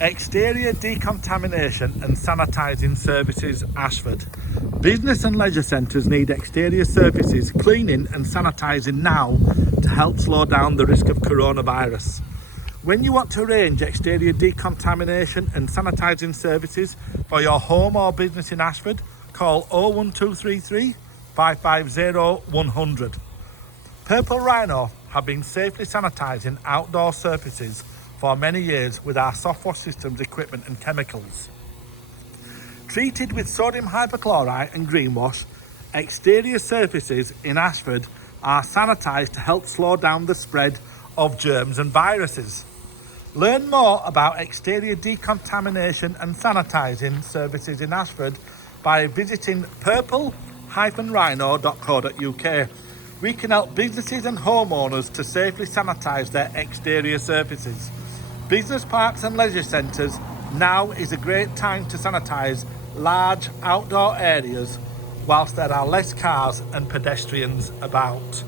Exterior decontamination and sanitising services, Ashford. Business and leisure centres need exterior surfaces cleaning and sanitising now to help slow down the risk of coronavirus. When you want to arrange exterior decontamination and sanitising services for your home or business in Ashford, call 01233 550 100. Purple Rhino have been safely sanitising outdoor surfaces for many years with our soft wash systems, equipment and chemicals. Treated with sodium hypochlorite and green wash, exterior surfaces in Ashford are sanitised to help slow down the spread of germs and viruses. Learn more about exterior decontamination and sanitising services in Ashford by visiting purple-rhino-co-uk. We can help businesses and homeowners to safely sanitise their exterior surfaces. Business parks and leisure centres, now is a great time to sanitise large outdoor areas whilst there are less cars and pedestrians about.